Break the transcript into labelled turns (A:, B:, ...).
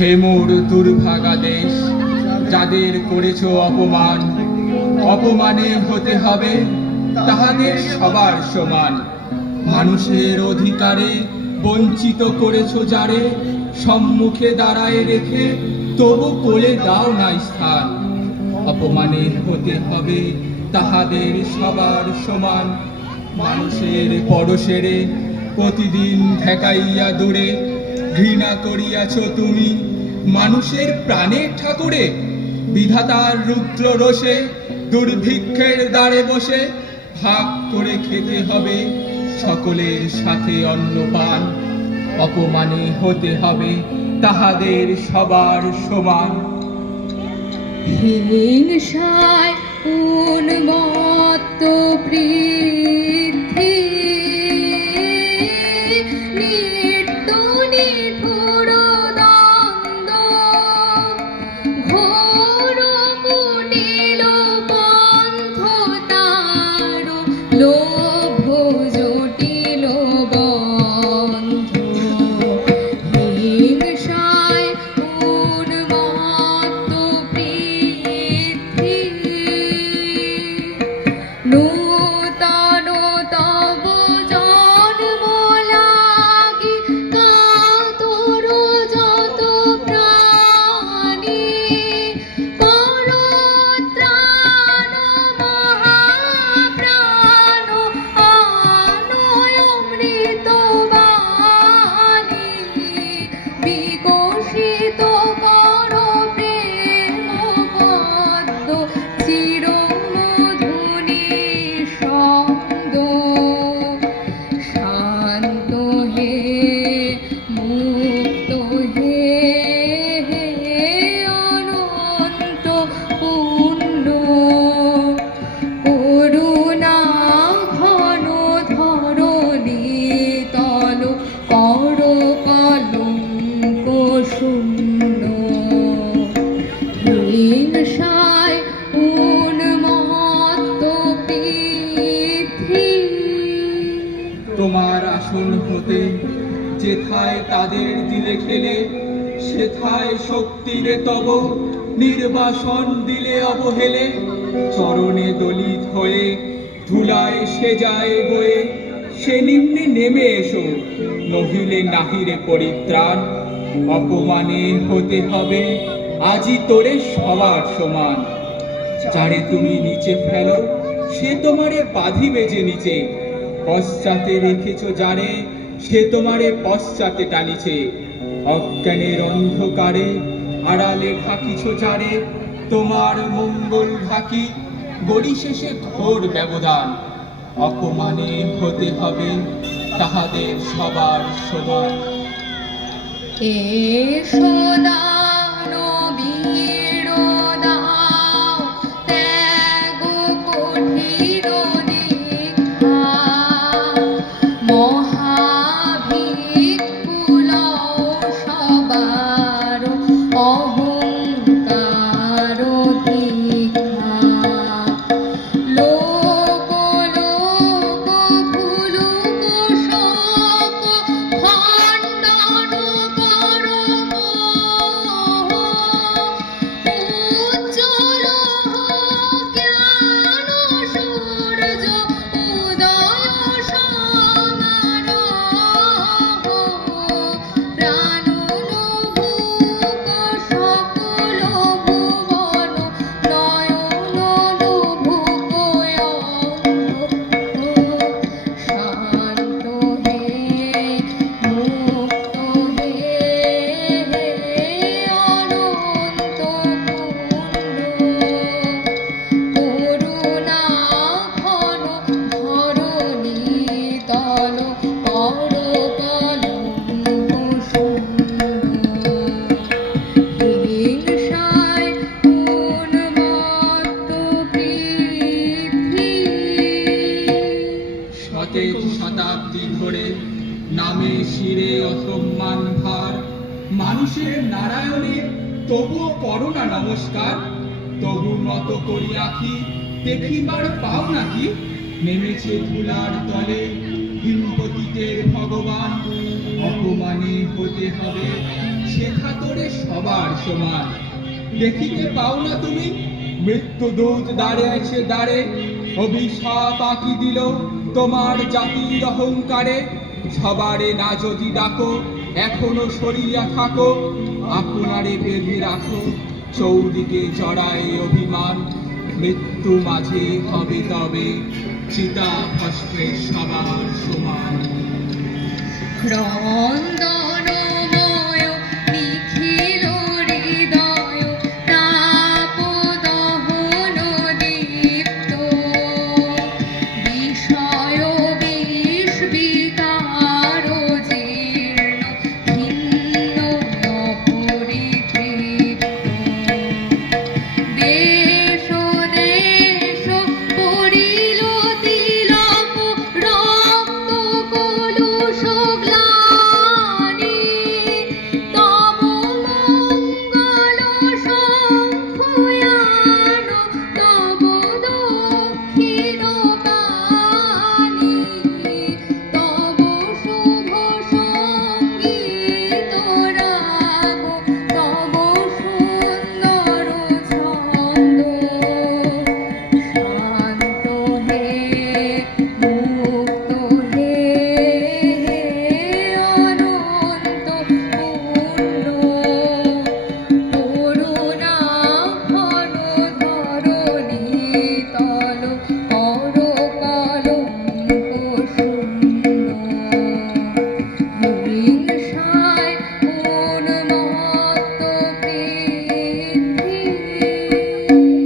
A: হে মোর দুর্ভাগা দেশ, যাদের করেছ অপমান। অপমানে হতে হবে তাহাদের সবার সমান। মানুষের অধিকারে বঞ্চিত করেছ যারে, সম্মুখে দাঁড়ায় রেখে তবু কোলে দাও না স্থান। অপমানে হতে হবে তাহাদের সবার সমান। মানুষের পরশেরে প্রতিদিন ঠেকাইয়া দূরে ঘৃণা করিয়াছ তুমি। মানুষের প্রাণের ঠাকুরে, বিধাতার রুদ্র রোষে, দুর্ভিক্ষের দ্বারে বসে ভাগ করে খেতে হবে সকলের সাথে অন্নপান। অপমানে হতে হবে তাহাদের সবার সমান।
B: হিংসায় উন্মত্ত
A: তাদের দিলে খেলে সেথায় শক্তিরে তব। নির্বাসন দিলে অবহেলে, চরণে দলিত হয়ে ধুলায় সে যায় বয়ে। সে নিম্নে নেমে এসো, নহিলে নাহিরে পরিত্রাণ। অপমানে হতে হবে, আজি তোরে সবার সমান। যারে তুমি নিচে ফেলো, সে তোমারে বাঁধিবে যে নিচে। পশ্চাতে রেখেছ যারে, সে তোমারে পশ্চাতে টানিছে। অজ্ঞানের অন্ধকারে, আড়ালে ঢাকিছ ছোচারে তোমার মঙ্গল ঢাকি, গড়ি শেষে ঘোর ব্যবধান। অপমানে হতে হবে তাহাদের সবার সমান।
B: এ দানবীর
A: নামে শিরে অসম্মান ভার। মানুষের নারায়ণের তবুও করো না নমস্কার। তবু নত করি আখি, দেখিবার পাও নাকি? নেমেছে ধুলার তলে হিমপতিতের ভগবান। অপমানে হতে হবে শেখা তোরে সবার সমান। দেখিতে পাও না তুমি মৃত্যু দূত দাঁড়ে আছে দাঁড়ে অভিশাপ আঁকি দিল তোমার জাতির অহংকারে। সবারে না যদি ডাকো, এখনও সরিয়া থাকো, আপনারে বেঁধে রাখো। চৌদিকে জড়ায় অভিমান, মৃত্যু মাঝে হবে তবে চিতা ভস্মের সবার সমান।
B: ক্রন্দন